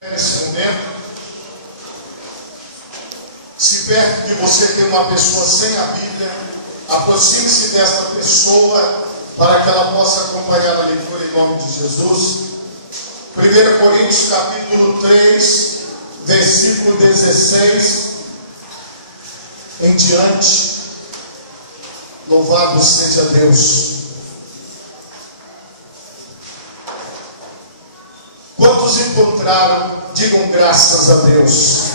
Nesse momento, se perto de você tem uma pessoa sem a Bíblia, aproxime-se desta pessoa para que ela possa acompanhar a leitura em nome de Jesus. 1 Coríntios capítulo 3, versículo 16 em diante. Louvado seja Deus. Quantos encontraram, digam graças a Deus.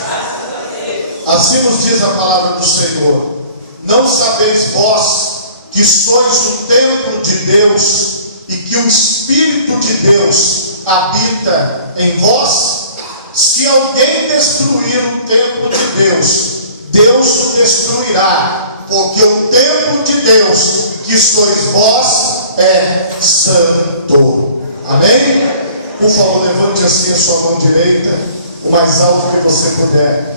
Assim nos diz a palavra do Senhor. Não sabeis vós que sois o templo de Deus e que o Espírito de Deus habita em vós? Se alguém destruir o templo de Deus, Deus o destruirá, porque o templo de Deus, que sois vós, é santo. Amém? Por favor, levante assim a sua mão direita, o mais alto que você puder.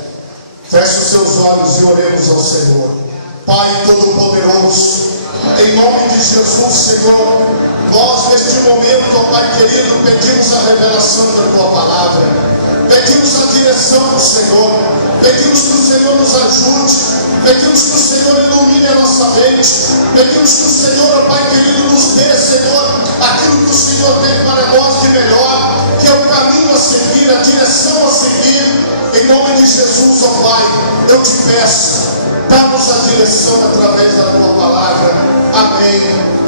Feche os seus olhos e oremos ao Senhor. Pai Todo-Poderoso, em nome de Jesus, Senhor, nós neste momento, ó Pai querido, pedimos a revelação da Tua Palavra, pedimos a direção do Senhor, pedimos que o Senhor nos ajude, pedimos que o Senhor ilumine a nossa mente, pedimos que o Senhor, ó Pai querido, nos dê, Senhor, aquilo que o Senhor tem para nós de melhor, que é o caminho a seguir, a direção a seguir. Em nome de Jesus, ó Pai, eu te peço, dá-nos a direção através da Tua Palavra. Amém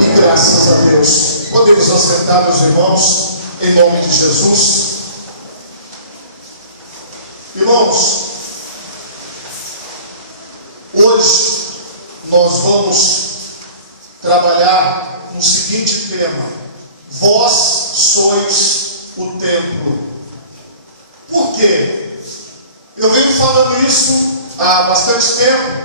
e graças a Deus. Podemos assentar, meus irmãos, em nome de Jesus. Irmãos, hoje nós vamos trabalhar no seguinte tema: vós sois o templo. Por quê? Eu venho falando isso há bastante tempo,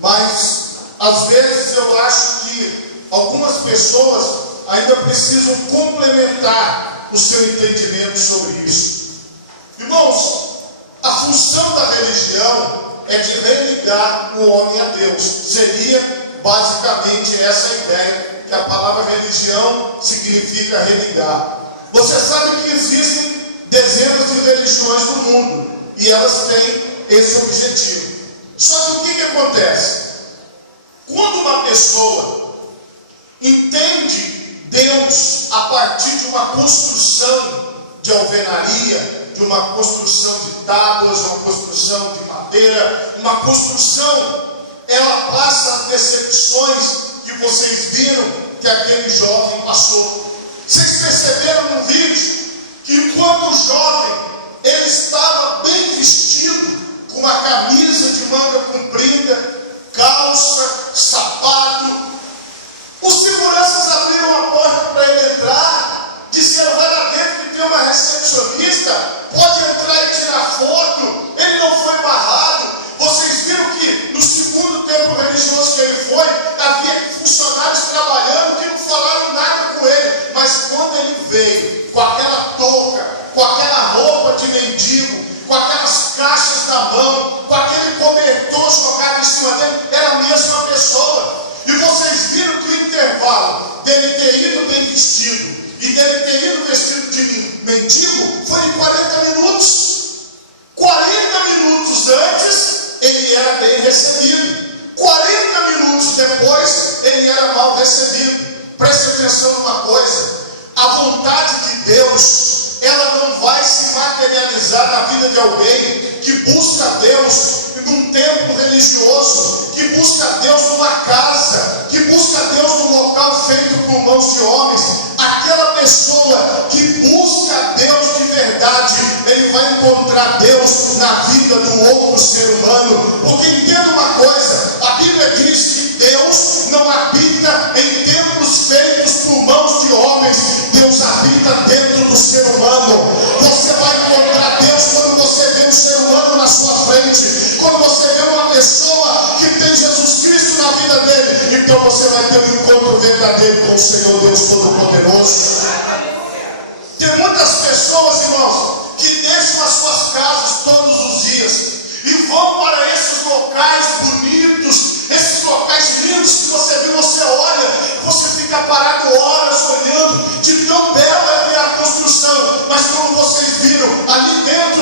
mas às vezes eu acho que algumas pessoas ainda precisam complementar o seu entendimento sobre isso. Irmãos, a função da religião é de religar o homem a Deus. Seria basicamente essa a ideia, que a palavra religião significa religar. Você sabe que existem dezenas de religiões no mundo, e elas têm esse objetivo. Só que o que acontece? Quando uma pessoa entende Deus a partir de uma construção de alvenaria, de uma construção de tábuas, uma construção de madeira, uma construção, ela passa as decepções que vocês viram que aquele jovem passou. Vocês perceberam no vídeo que enquanto o jovem ele estava bem vestido, com uma camisa de manga comprida, calça, sapato, os seguranças abriram a porta para ele entrar, disseram: vai lá dentro que tem uma recepcionista, pode entrar e tirar foto. Ele não foi barrado. Vocês viram que no segundo templo religioso que ele foi, havia funcionários trabalhando que não falaram nada com ele, mas quando ele veio com aquela touca, com aquela roupa de mendigo, com aquelas caixas na mão, com aquele cobertor jogado em cima dele, era a mesma pessoa. E vocês viram que o intervalo dele ter ido bem vestido e dele ter ido vestido de mendigo foi de 40 minutos. 40 minutos antes ele era bem recebido, 40 minutos depois ele era mal recebido. Preste atenção numa coisa: a vontade de Deus, ela não vai se materializar na vida de alguém que busca Deus num templo religioso, que busca Deus numa casa, que busca Deus num local feito por mãos de homens. Aquela pessoa que busca Deus de verdade, ele vai encontrar Deus na vida do outro ser humano. Porque entenda uma coisa: a Bíblia diz que Deus não habita em templos feitos por mãos de homens. Deus habita dentro do ser humano. Você vai encontrar Deus quando você vê um ser humano na sua frente, quando você vê uma pessoa que tem Jesus Cristo na vida dele. Então você vai ter um encontro verdadeiro com o Senhor Deus Todo-Poderoso. Tem muitas pessoas, irmãos, que deixam as suas casas todos os dias e vão para esses locais bonitos, esses locais lindos que você viu, você olha, você fica parado horas olhando de tão bela que é a construção, mas como vocês viram, ali dentro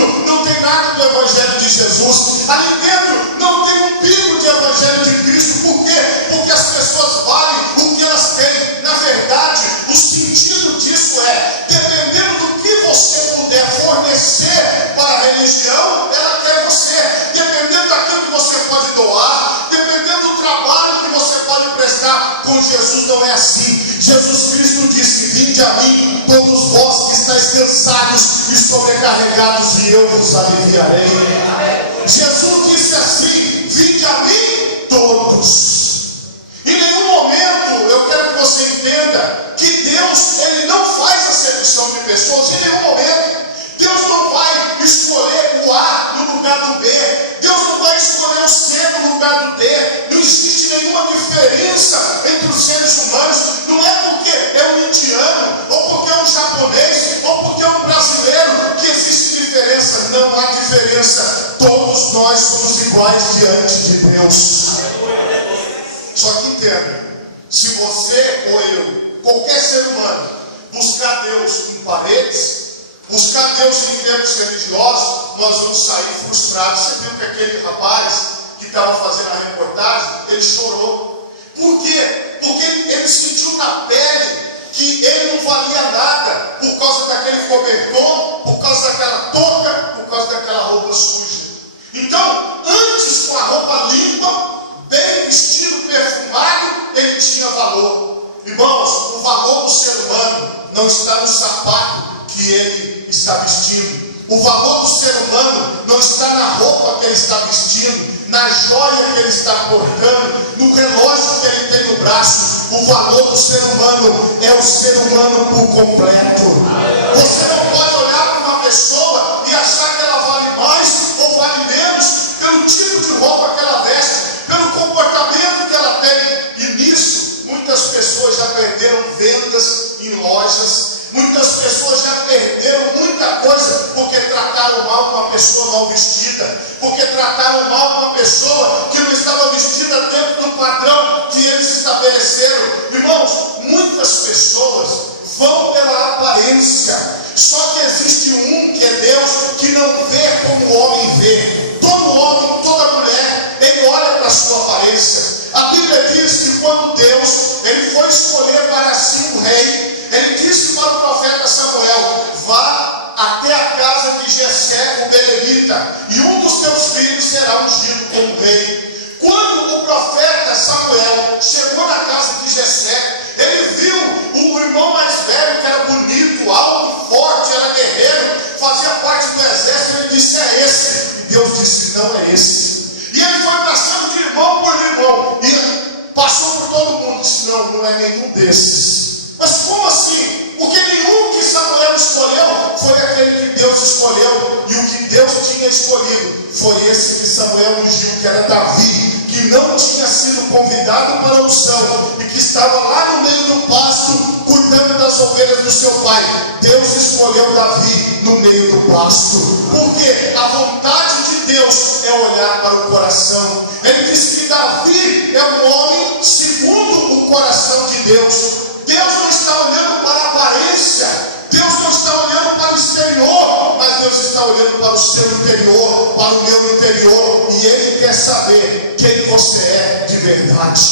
Ali dentro não tem um pingo de evangelho de Cristo. Por quê? Porque as pessoas valem o que elas têm. Na verdade, o sentido disso é, dependendo do que você puder fornecer para a religião, ela quer você. Dependendo daquilo que você pode doar, dependendo do trabalho que você pode prestar, com Jesus não é assim. Jesus Cristo disse: vinde a mim, todos vós que estáis cansados e sobrecarregados, e eu vos aliviarei. Jesus disse assim: vinde a mim todos. Em nenhum momento eu quero que você entenda que Deus, Ele não faz acepção de pessoas. Em nenhum momento. Deus não vai escolher o A no lugar do B. Deus não vai escolher o C no lugar do D. Não existe nenhuma diferença entre os seres humanos. Não é porque é um indiano, ou porque é um japonês, ou porque é um brasileiro que existe diferença. Não há diferença. Todos nós somos iguais diante de Deus. Só que entenda, se você ou eu, qualquer ser humano, buscar Deus em paredes, buscar Deus em termos religiosos, nós vamos sair frustrados. Você viu que aquele rapaz que estava fazendo a reportagem, ele chorou. Por quê? Porque ele sentiu na pele que ele não valia nada por causa daquele cobertor, por causa daquela touca, por causa daquela roupa suja. Então, antes com a roupa limpa, bem vestido, perfumado, ele tinha valor. Irmãos, o valor do ser humano não está no sapato que ele está vestindo. O valor do ser humano não está na roupa que ele está vestindo, na joia que ele está portando, no relógio que ele tem no braço. O valor do ser humano é o ser humano por completo. Você não pode olhar para uma pessoa e achar que ela vale mais ou vale menos pelo tipo de roupa que ela veste, pelo comportamento que ela tem. E nisso, muitas pessoas já perderam vendas em lojas. Muitas pessoas já perderam muita coisa porque trataram mal uma pessoa mal vestida, porque trataram mal uma pessoa que não estava vestida dentro do padrão que eles estabeleceram. Irmãos, muitas pessoas vão pela aparência, só que existe um que é Deus, que não vê como o homem vê. Todo homem, toda mulher, ele olha para a sua aparência. A Bíblia diz que quando Deus, ele foi escolher para si um rei, ele disse para o profeta Samuel: vá até a casa de Jessé, o belemita, e um dos teus filhos será ungido como rei. Quando o profeta Samuel chegou na casa de Jessé, ele viu o irmão mais velho, que era bonito, alto, forte, era guerreiro, fazia parte do exército. Ele disse: é esse. E Deus disse: não é esse. E ele foi passando de irmão por irmão, e passou por todo mundo, disse: não é nenhum desses. Mas como assim? Porque nenhum que Samuel escolheu foi aquele que Deus escolheu. E o que Deus tinha escolhido foi esse que Samuel ungiu, que era Davi, que não tinha sido convidado para a unção e que estava lá no meio do pasto, cuidando das ovelhas do seu pai. Deus escolheu Davi no meio do pasto. Porque a vontade de Deus é olhar para o coração. Ele disse que Davi é um homem segundo o coração de Deus. Deus não está olhando para a aparência, Deus não está olhando para o exterior, mas Deus está olhando para o seu interior, para o meu interior, e Ele quer saber quem você é de verdade.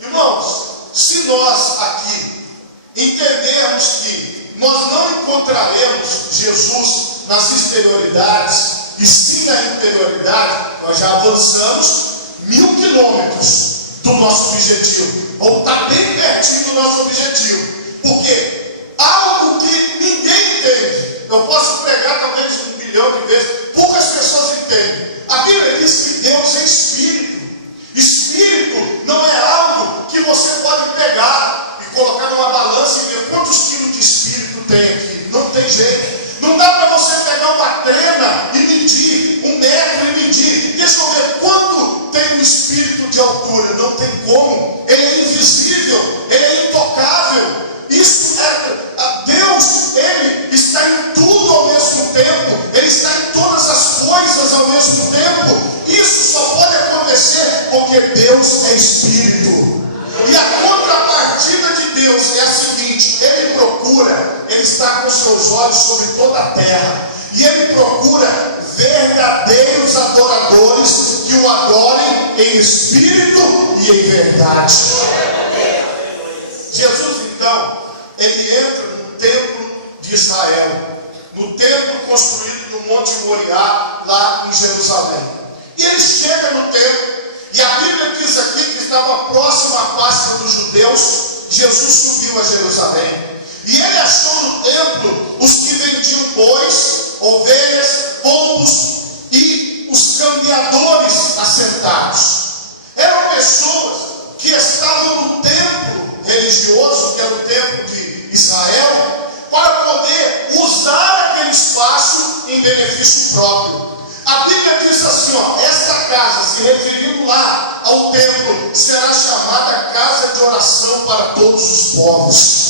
Irmãos, se nós aqui entendermos que nós não encontraremos Jesus nas exterioridades, e sim na interioridade, nós já avançamos 1000 quilômetros do nosso objetivo, ou está bem pertinho do nosso objetivo, porque algo que ninguém entende, eu posso pregar talvez 1 bilhão de vezes, poucas pessoas entendem. A Bíblia diz que Deus é Espírito. Espírito não é algo que você pode pegar e colocar numa balança e ver quantos quilos de Espírito tem aqui. Não tem jeito. Não dá para você pegar uma trena e medir 1 metro e medir. Deixa eu ver quanto tem o Espírito de altura. Não tem como. Ele é invisível. Ele é intocável. Isso é Deus. Ele está em tudo ao mesmo tempo. Ele está em todas as coisas ao mesmo tempo. Isso só pode acontecer porque Deus é Espírito. E a contrapartida de Deus é a seguinte: Ele procura, Ele está com seus olhos olhos sobre toda a terra. E Ele procura verdadeiros adoradores que o adorem em espírito e em verdade. Jesus, então, Ele entra no templo de Israel, no templo construído no Monte Moriá, lá em Jerusalém. E Ele chega no templo, e a Bíblia diz aqui que estava próximo à Páscoa dos judeus. Jesus subiu a Jerusalém. E Ele achou no templo os que vendiam bois, ovelhas, pombos e os cambiadores assentados. Eram pessoas que estavam no templo religioso, que era o templo de Israel, para poder usar aquele espaço em benefício próprio. A Bíblia diz assim, esta casa, se referindo lá ao templo, será chamada casa de oração para todos os povos.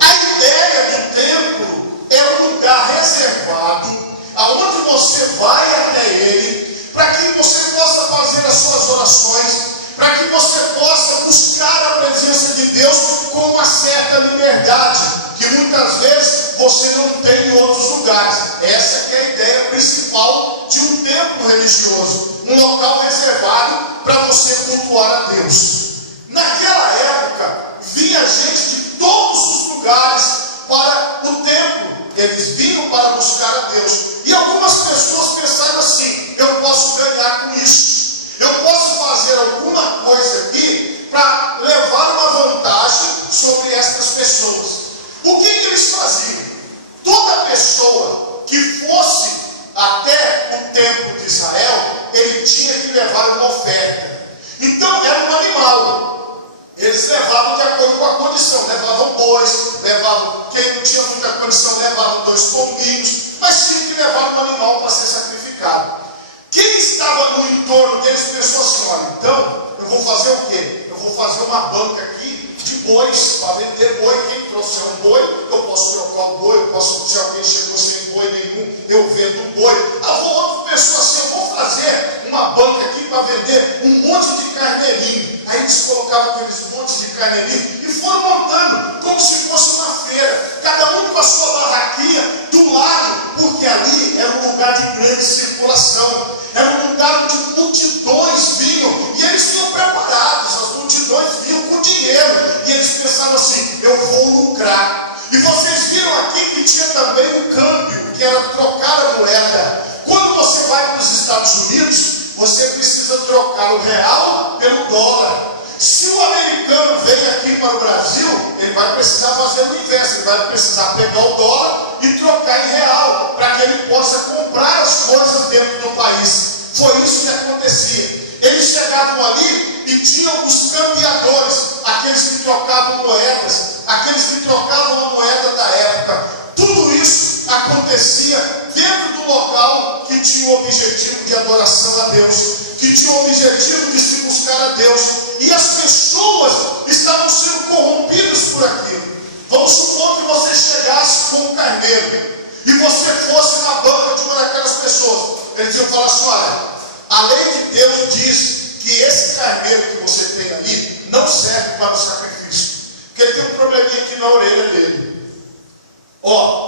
A ideia do templo é um lugar reservado, aonde você vai até ele, para que você possa fazer as suas orações, para que você possa buscar a presença de Deus com uma certa liberdade, que muitas vezes você não tem em outros lugares. Essa que é a ideia principal de um templo religioso, um local reservado para você cultuar a Deus. Naquela época, vinha gente de todos os lugares para o templo. Eles vinham para buscar a Deus. E algumas pessoas pensaram assim: eu posso ganhar com isso, eu posso fazer alguma coisa aqui para levar uma vantagem sobre estas pessoas. O que eles faziam? Toda pessoa que fosse até o templo de Israel, ele tinha que levar uma oferta. Então era um animal. Eles levavam de acordo com a condição, levavam bois, levavam, quem não tinha muita condição, levavam 2 pombinhos, mas tinha que levar um animal para ser sacrificado. Quem estava no entorno deles pensou assim: olha, então eu vou fazer o quê? Eu vou fazer uma banca aqui de bois, para vender boi. Quem trouxer um boi, eu posso trocar o boi, eu posso, se alguém chegou sem boi nenhum, eu vendo o boi. Outro pensou assim: eu vou fazer uma banca aqui para vender um monte de carneirinho. Aí eles colocavam aqueles montes de carneirinho e foram montando como se fosse uma feira, cada um com a sua barraquinha do lado, porque ali era um lugar de grande circulação, era um lugar onde multidões vinham, e eles vinham preparados, as multidões vinham com dinheiro, e eles pensavam assim: eu vou lucrar. E vocês viram aqui que tinha também um câmbio, que era trocar a moeda. Quando você vai para os Estados Unidos, você precisa trocar o real pelo dólar. Se o americano vem aqui para o Brasil, ele vai precisar fazer o inverso, ele vai precisar pegar o dólar e trocar em real, para que ele possa comprar as coisas dentro do país. Foi isso que acontecia. Eles chegavam ali e tinham os cambiadores, aqueles que trocavam moedas, aqueles que trocavam a moeda da época. Tudo isso acontecia dentro do local que tinha o objetivo de adoração a Deus, que tinha o objetivo de se buscar a Deus, e as pessoas estavam sendo corrompidas por aquilo. Vamos supor que você chegasse com um carneiro e você fosse na banca de uma daquelas pessoas. Eles iam falar assim: olha, a lei de Deus diz que esse carneiro que você tem ali não serve para o sacrifício, porque tem um probleminha aqui na orelha dele.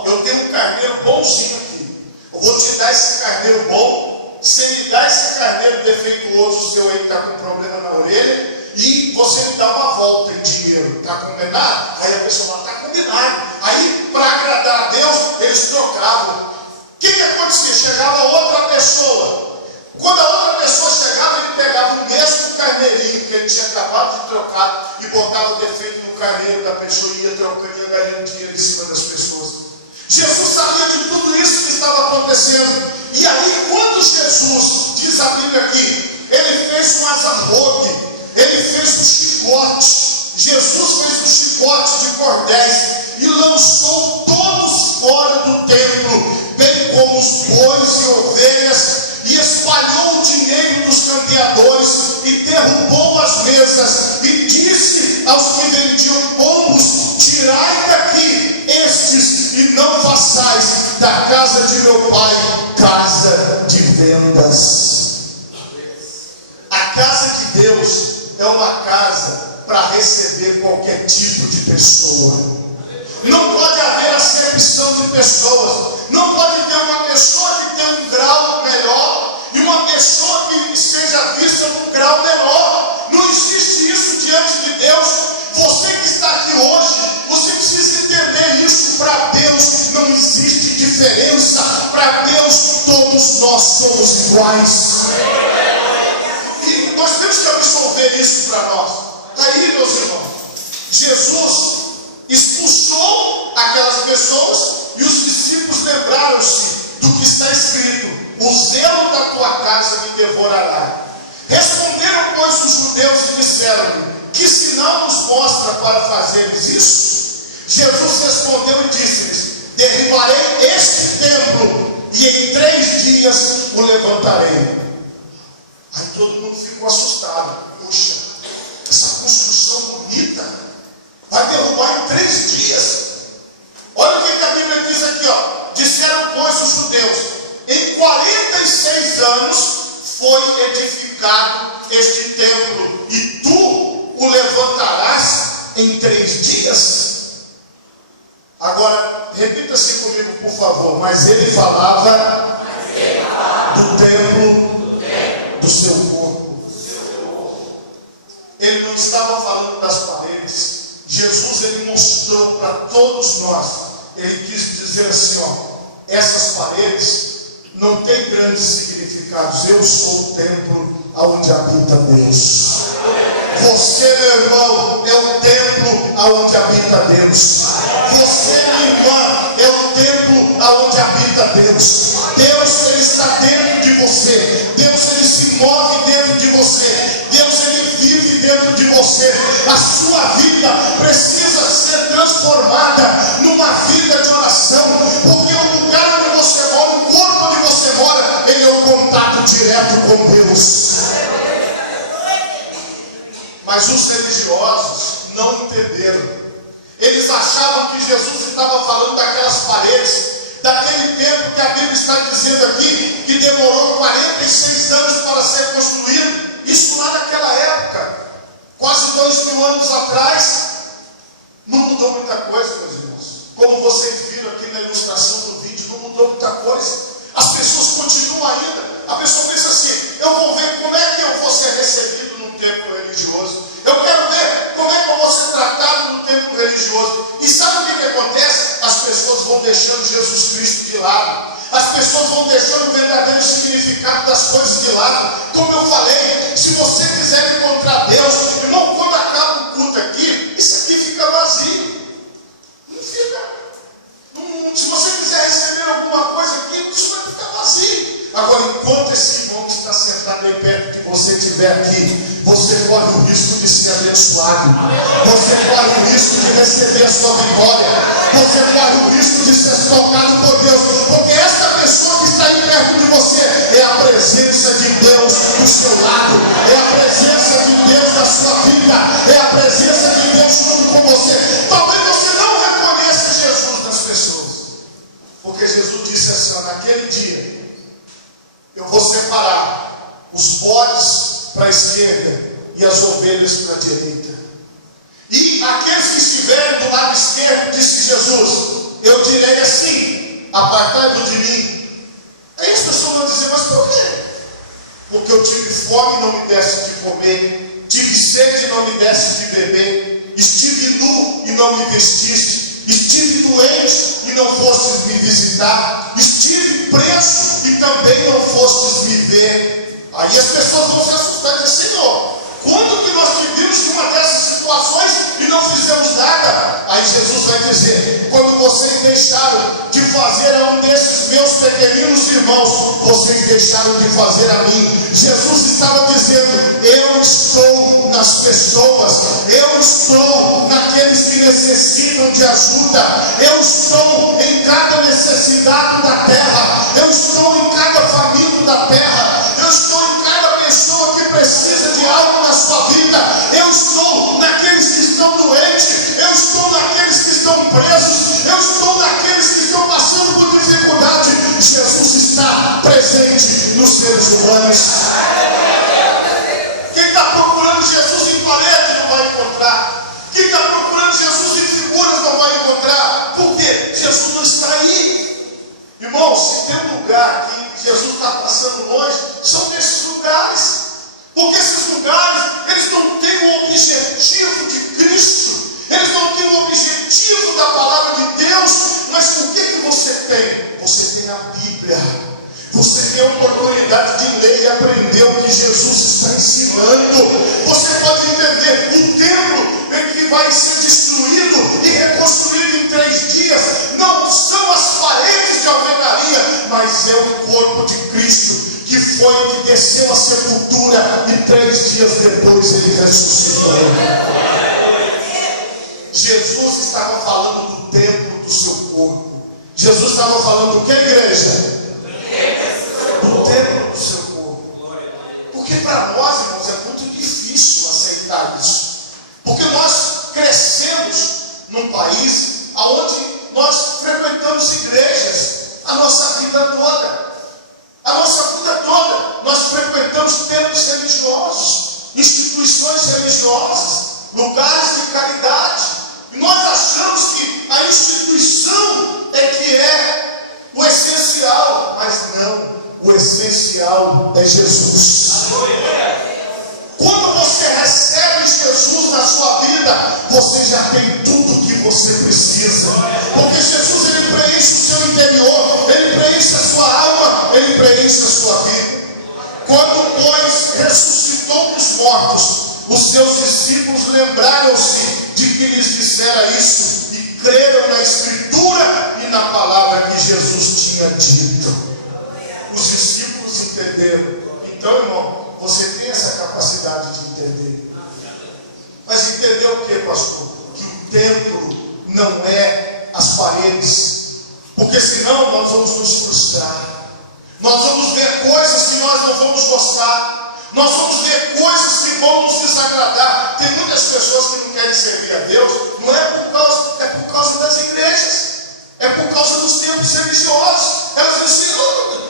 Eu tenho um carneiro bonzinho aqui, eu vou te dar esse carneiro bom. Você me dá esse carneiro defeituoso seu aí que está com problema na orelha, e você me dá uma volta em dinheiro. Está combinado? Aí a pessoa fala: está combinado. Aí, para agradar a Deus, eles trocavam. O que acontecia? Chegava outra pessoa. Quando a outra pessoa chegava, ele pegava o mesmo carneirinho que ele tinha acabado de trocar e botava o defeito no carneiro da pessoa e ia trocando e ia ganhando dinheiro em cima das pessoas. Jesus sabia de tudo isso que estava acontecendo. E aí, quando Jesus, diz a Bíblia aqui, ele fez um azarrogue, ele fez um chicote. Jesus fez um chicote de cordéis e lançou todos fora do templo, bem como os bois e ovelhas, e espalhou o dinheiro dos cambiadores e derrubou as mesas e disse aos que vendiam pombos: tirai daqui estes e não façais da casa de meu pai casa de vendas. A casa de Deus é uma casa para receber qualquer tipo de pessoa. Não pode haver acepção de pessoas. Não pode ter uma pessoa que tem um grau melhor e uma pessoa que seja vista num grau menor. Não existe isso diante de Deus. Você que está aqui hoje, você precisa entender isso. Para Deus não existe diferença. Para Deus todos nós somos iguais. E nós temos que absorver isso para nós. Aí, meus irmãos, Jesus expulsou aquelas pessoas e os discípulos lembraram-se do que está escrito: o zelo da tua casa me devorará. Responderam, pois, os judeus e disseram: que sinal nos mostra para fazeres isso? Jesus respondeu e disse-lhes: derribarei este templo e em 3 dias o levantarei. Aí todo mundo ficou assustado. Puxa, essa construção bonita vai derrubar em 3 dias. Olha o que a Bíblia diz aqui, ó. Disseram, pois, os judeus: em 46 anos foi edificado este templo, e tu o levantarás em 3 dias? Agora, repita-se comigo, por favor. Mas ele falava do templo do seu corpo. Ele não estava falando das paredes. Jesus, ele mostrou para todos nós. Ele quis dizer assim, ó: essas paredes não têm grandes significados. Eu sou o templo aonde habita Deus. Você, meu irmão, é o templo aonde habita Deus. Você, minha irmã, é o templo aonde habita Deus. Deus, ele está dentro de você. Deus, ele se move dentro de você. Deus, ele vive dentro de você. A sua vida precisa ser transformada numa vida de oração, porque o lugar onde você mora, o corpo onde você mora, ele é um contato direto com Deus. Mas os religiosos não entenderam. Eles achavam que Jesus estava falando daquelas paredes, daquele templo que a Bíblia está dizendo aqui, que demorou 46 anos para ser construído. Isso lá naquela época, quase 2000 anos atrás. Não mudou muita coisa, meus irmãos. Como vocês viram aqui na ilustração do vídeo, não mudou muita coisa. As pessoas continuam ainda. A pessoa pensa assim: eu vou ver como é que eu vou ser recebido num templo religioso. Eu quero ver como é que eu vou ser tratado no templo religioso. E sabe o que acontece? As pessoas vão deixando Jesus Cristo de lado. As pessoas vão deixando o verdadeiro significado das coisas de lado. Como eu falei, se você quiser encontrar Deus, irmão, quando acaba o culto aqui, isso aqui fica vazio. Não fica. Se você quiser receber alguma coisa aqui, isso vai ficar vazio. Agora, enquanto esse irmão que está sentado aí perto de você estiver aqui, você corre o risco de ser abençoado. Você corre o risco de receber a sua vitória. Você corre o risco de ser tocado por Deus. Porque essa pessoa que está aí perto de você é a presença de Deus do seu lado. É a presença de Deus na sua vida. É a presença de Deus junto com você. Talvez você não reconheça Jesus nas pessoas. Porque Jesus disse assim, ó: naquele dia eu vou separar os bodes para a esquerda e as ovelhas para a direita. E aqueles que estiverem do lado esquerdo, disse Jesus, eu direi assim: apartai-vos de mim. Aí as pessoas vão dizer: mas por quê? Porque eu tive fome e não me desse de comer, tive sede e não me desse de beber, estive nu e não me vestiste, estive doente e não fostes me visitar, estive preso e também não fostes me ver. Aí as pessoas vão se assustar e dizer: Senhor, quando que nós te vimos numa dessas situações e não fizemos nada? Aí Jesus vai dizer: quando vocês deixaram de fazer a um desses meus pequeninos irmãos, vocês deixaram de fazer a mim. Jesus estava dizendo: eu estou nas pessoas, eu estou naqueles que necessitam de ajuda, eu estou em cada necessidade da terra, eu estou em cada faminto da terra, eu estou em cada pessoa que precisa de algo na sua vida, eu estou naqueles que estão doentes, eu estou naqueles que estão presos, eu estou naqueles que estão passando por dificuldade. Jesus está presente nos seres humanos. Quem está procurando Jesus em parede não vai encontrar. Quem está procurando Jesus em figuras não vai encontrar. Irmão, se tem um lugar que Jesus está passando longe, são desses lugares. Porque esses lugares, eles não têm o objetivo de Cristo. Eles não têm o objetivo da palavra de Deus. Mas o que você tem? Você tem a Bíblia. Você tem a oportunidade de ler e aprender o que Jesus está ensinando. Você pode entender, o templo que vai ser destruído e reconstruído em 3 dias, não são as paredes de alvenaria, mas é o corpo de Cristo, que foi que desceu à sepultura e 3 dias depois ele ressuscitou. Jesus estava falando do templo do seu corpo. Jesus estava falando do que, igreja? Do templo do seu corpo. Porque para nós, irmãos, é muito difícil aceitar isso. Porque nós crescemos num país onde nós frequentamos igrejas a nossa vida toda. A nossa vida toda nós frequentamos templos religiosos, instituições religiosas, lugares de caridade. E nós achamos que a instituição é que é o essencial, mas não. O essencial é Jesus. Quando você recebe Jesus na sua vida, você já tem tudo o que você precisa. Porque Jesus, ele preenche o seu interior, ele preenche a sua alma, ele preenche a sua vida. Quando, pois, ressuscitou dos mortos, os seus discípulos lembraram-se de que lhes dissera isso e creram na Escritura e na palavra que Jesus tinha dito. Os discípulos entenderam. Então, irmão, você tem essa capacidade de entender. Mas entender o que, pastor? Que o templo não é as paredes. Porque senão nós vamos nos frustrar. Nós vamos ver coisas que nós não vamos gostar. Nós vamos ver coisas que vão nos desagradar. Tem muitas pessoas que não querem servir a Deus. Não é por causa das igrejas. É por causa dos templos religiosos. Elas dizem assim,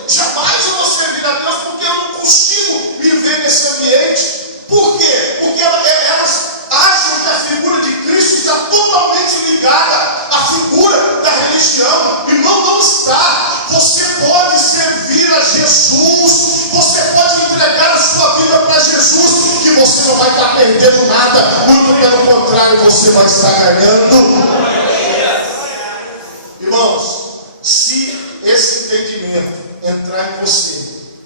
jamais eu vou servir a Deus porque eu não consigo viver nesse ambiente. Por quê? Porque elas acham que a figura de Cristo está totalmente ligada à figura da religião. Irmão, não está. Você pode servir a Jesus. Você pode entregar a sua vida para Jesus, que você não vai estar perdendo nada. Muito pelo contrário, você vai estar ganhando. Irmãos, se esse entendimento entrar em você,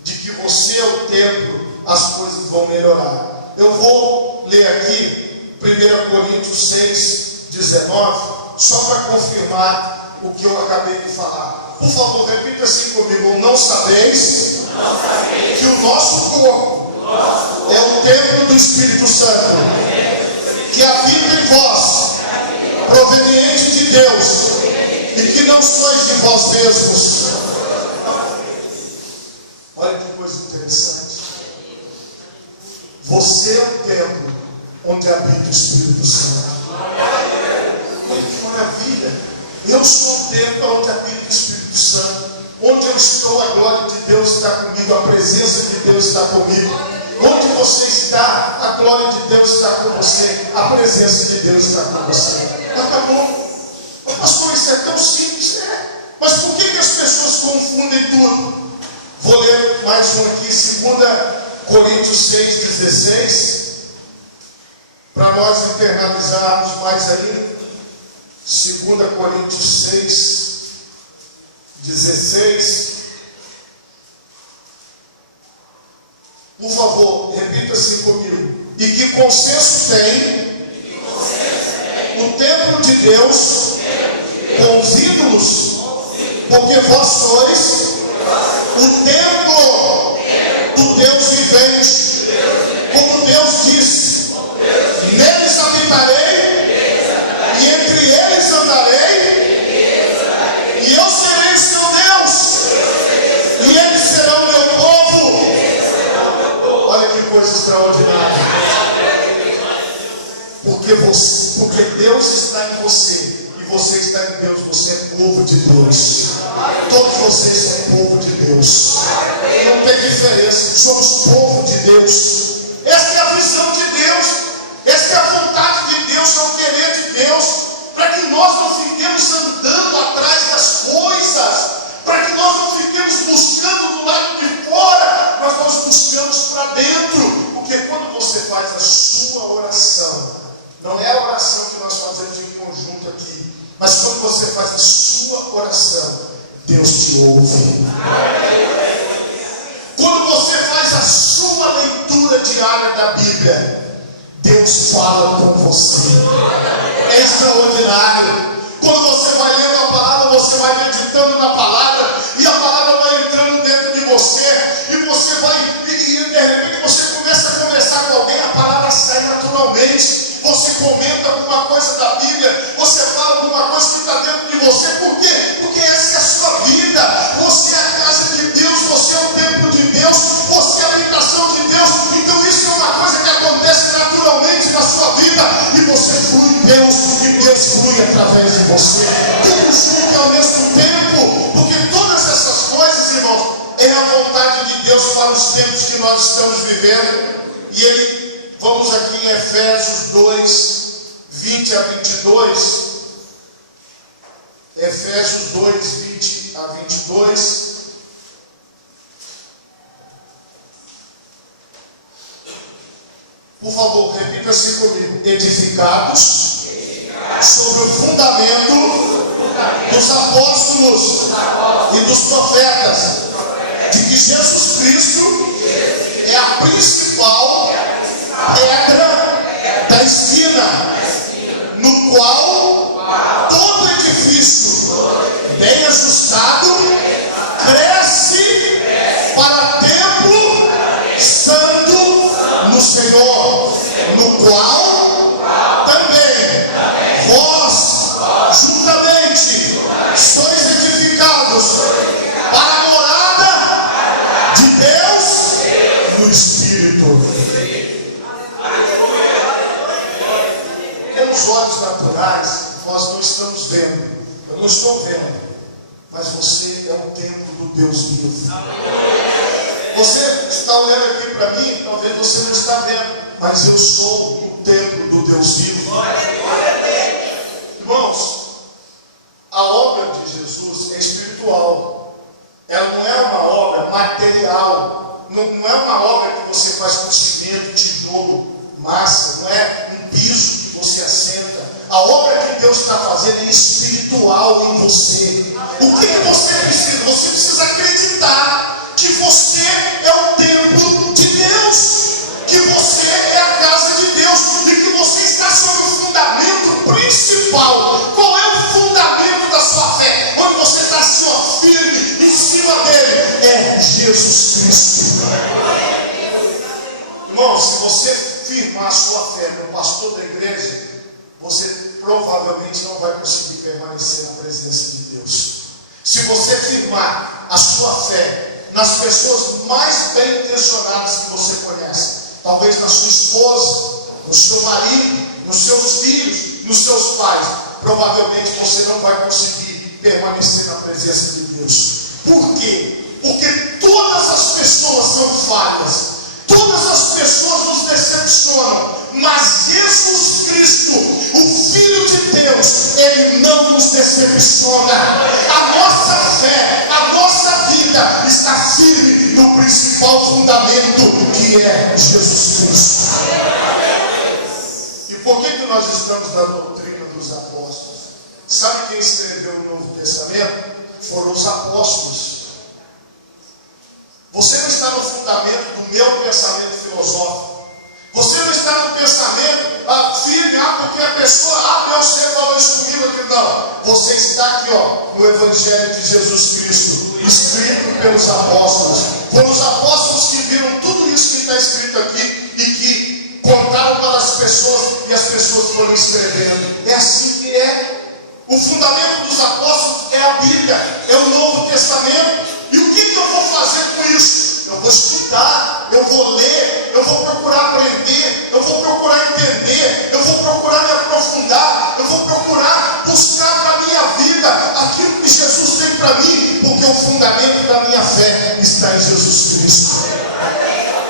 de que você é o templo, as coisas vão melhorar. Eu vou ler aqui 1 Coríntios 6, 19, só para confirmar o que eu acabei de falar. Por favor, repita assim comigo. Não sabeis que o nosso corpo é o templo do Espírito Santo, que habita em vós, proveniente de Deus, e que não sois de vós mesmos. Olha que coisa interessante. Você é o templo onde habita o Espírito Santo. Olha que maravilha. Eu sou o templo onde habita o Espírito Santo. Onde eu estou, a glória de Deus está comigo, a presença de Deus está comigo. Onde você está, a glória de Deus está com você, a presença de Deus está com você. Acabou. Pastor, isso é tão simples, né? Mas por que as pessoas confundem tudo? Vou ler mais um aqui, 2 Coríntios 6, 16, para nós internalizarmos mais ainda. 2 Coríntios 6, 16. Por favor, repita assim comigo. E que consenso tem o templo de Deus com os ídolos, porque vós sois o templo do Deus vivente, como Deus disse: neles habitarei e entre eles andarei, e eu serei o seu Deus, e eles serão meu povo. Olha que coisa extraordinária. Porque Deus está em você. Você está em Deus, você é povo de Deus. Todos vocês são povo de Deus. Não tem diferença, somos povo de Deus. Esta é a visão de Deus, esta é a vontade de Deus, é o querer de Deus, para que nós não fiquemos andando atrás das coisas, para que nós te ouve. Quando você faz a sua leitura diária da Bíblia, Deus fala com você. É extraordinário. Quando você vai lendo a palavra, você vai meditando na palavra, e a palavra vai entrando dentro de você, e você vai, e de repente você começa a conversar com alguém, a palavra sai naturalmente. Você comenta alguma coisa da Bíblia, você fala alguma coisa que está dentro de você. Por quê? Porque essa é a sua vida. Você é a casa de Deus, você é o templo de Deus, você é a habitação de Deus. Então isso é uma coisa que acontece naturalmente na sua vida, e você flui em Deus, e Deus flui através de você. Tudo junto ao mesmo tempo, porque todas essas coisas, irmãos, é a vontade de Deus para os tempos que nós estamos vivendo. E Ele... Vamos aqui em Efésios 2, 20 a 22. Efésios 2, 20 a 22. Por favor, repita assim comigo. Edificados sobre o fundamento dos apóstolos e dos profetas, de que Jesus Cristo é a principal pedra da esquina, no qual todo edifício bem ajustado cresce para templo santo no Senhor, no qual também vós juntamente sois edificados para a morada de Deus no Espírito. Pelos olhos naturais, nós não estamos vendo. Eu não estou vendo. Mas você é um templo do Deus vivo. Você está olhando aqui para mim, talvez você não está vendo, mas eu sou o templo do Deus vivo. Irmãos, a obra de Jesus é espiritual. Ela não é uma obra material. Não é uma obra que você faz com cimento, tijolo, massa. Não é um piso que você assenta. A obra que Deus está fazendo é espiritual em você. O que você precisa? Você precisa acreditar que você é o templo de Deus, que você é a casa de Deus, e que você está sobre o fundamento principal. Qual é o fundamento da sua fé? Onde você está assim, ó, firme em cima dele? É Jesus Cristo. Irmão, se você firmar a sua fé no pastor da igreja, você provavelmente não vai conseguir permanecer na presença de Deus. Se você firmar a sua fé nas pessoas mais bem intencionadas que você conhece, talvez na sua esposa, no seu marido, nos seus filhos, nos seus pais, provavelmente você não vai conseguir permanecer na presença de Deus. Por quê? Porque todas as pessoas são falhas. Todas as pessoas nos decepcionam, mas Jesus Cristo, o Filho de Deus, Ele não nos decepciona. A nossa fé, a nossa vida está firme no principal fundamento, que é Jesus Cristo. E por que nós estamos na doutrina dos apóstolos? Sabe quem escreveu o Novo Testamento? Foram os apóstolos. Você não está no fundamento do meu pensamento filosófico. Você não está no pensamento firme, porque a pessoa, você falou isso comigo aqui. Não. Você está aqui, ó, no Evangelho de Jesus Cristo, escrito pelos apóstolos. Foram os apóstolos que viram tudo isso que está escrito aqui e que contaram para as pessoas, e as pessoas foram escrevendo. É assim que é. O fundamento dos apóstolos é a Bíblia, é o Novo Testamento. E o que eu vou fazer com isso? Eu vou estudar, eu vou ler, eu vou procurar aprender, eu vou procurar entender, eu vou procurar me aprofundar, eu vou procurar buscar para a minha vida aquilo que Jesus tem para mim, porque o fundamento da minha fé está em Jesus Cristo.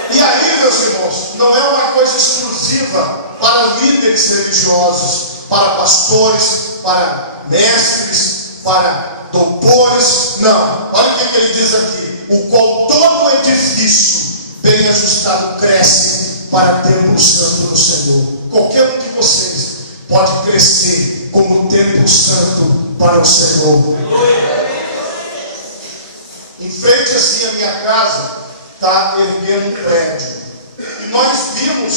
E aí, meus irmãos, não é uma coisa exclusiva para líderes religiosos, para pastores, para mestres, para doutores. Não, olha o que ele diz aqui: o qual todo edifício bem ajustado cresce para templo santo no Senhor. Qualquer um de vocês pode crescer como templo santo para o Senhor. Em frente assim à minha casa, está erguendo um prédio. E nós vimos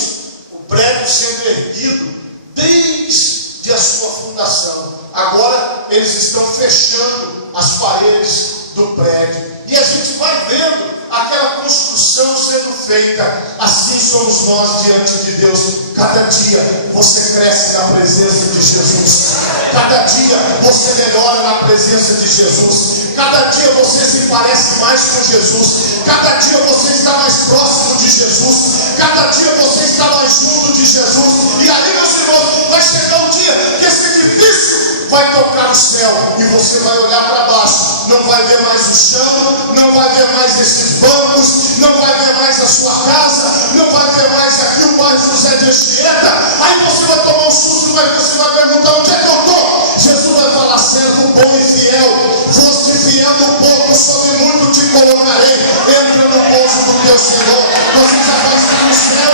o prédio sendo erguido desde a sua fundação. Agora eles estão fechando as paredes do prédio. E a gente vai vendo aquela construção sendo feita. Assim somos nós diante de Deus. Cada dia você cresce na presença de Jesus. Cada dia você melhora na presença de Jesus. Cada dia você se parece mais com Jesus. Cada dia você está mais próximo de Jesus. Cada dia você está mais junto de Jesus. E ali, meus irmãos, vai chegar um dia que esse edifício vai tocar o céu. E você vai olhar para baixo. Não vai ver mais o chão. Não vai ver mais esses bancos. Não vai ver mais a sua casa. Não vai ver mais aqui o bairro José de Anchieta. Aí você vai tomar um susto. Você vai perguntar: onde é que eu estou? Jesus vai falar: servo bom e fiel. Foste fiel no pouco, sobre muito te colocarei. Entra no gozo do teu Senhor. Você já vai estar no céu.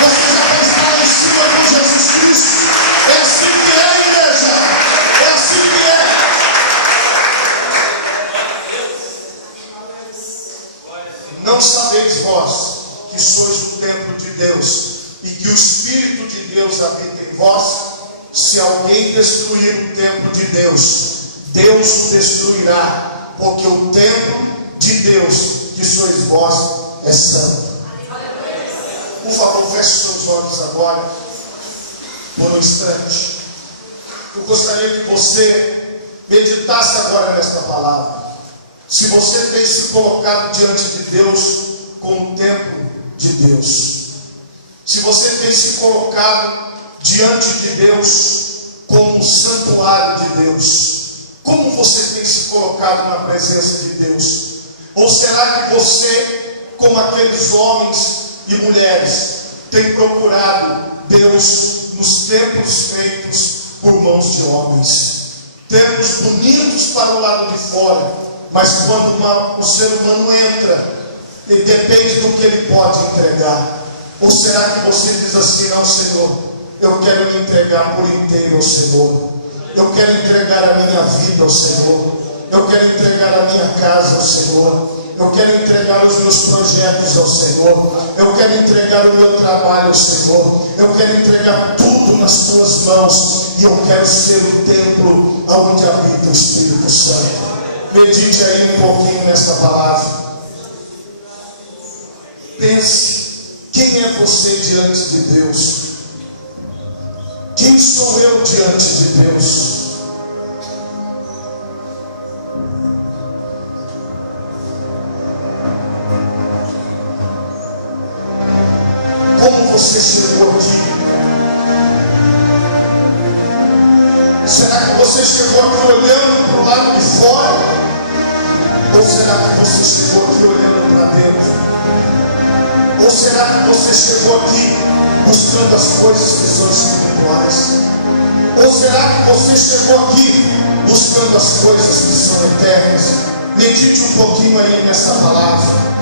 Você já vai estar lá em cima com Jesus Cristo. É assim que é, igreja. É assim que é. Não sabeis vós que sois o templo de Deus e que o Espírito de Deus habita em vós? Se alguém destruir o templo de Deus, Deus o destruirá, porque o templo de Deus, que sois vós, é santo. Por favor, feche seus olhos agora, por um instante. Eu gostaria que você meditasse agora nesta palavra. Se você tem se colocado diante de Deus como o templo de Deus, se você tem se colocado diante de Deus como o santuário de Deus, como você tem se colocado na presença de Deus? Ou será que você, como aqueles homens e mulheres, tem procurado Deus nos templos feitos por mãos de homens? Templos bonitos para o lado de fora, mas quando o ser humano entra, ele depende do que ele pode entregar. Ou será que você diz assim: não, Senhor, eu quero me entregar por inteiro ao Senhor. Eu quero entregar a minha vida ao Senhor. Eu quero entregar a minha casa ao Senhor. Eu quero entregar os meus projetos ao Senhor. Eu quero entregar o meu trabalho ao Senhor. Eu quero entregar tudo nas tuas mãos. E eu quero ser o templo onde habita o Espírito Santo. Medite aí um pouquinho nesta palavra. Pense: quem é você diante de Deus? Quem sou eu diante de Deus? Como você chegou aqui? Será que você chegou aqui olhando para o lado de fora? Ou será que você chegou aqui olhando para dentro? Ou será que você chegou aqui buscando as coisas que são espirituais? Ou será que você chegou aqui buscando as coisas que são eternas? Medite um pouquinho aí nessa palavra.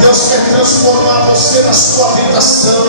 Deus quer transformar você na sua habitação.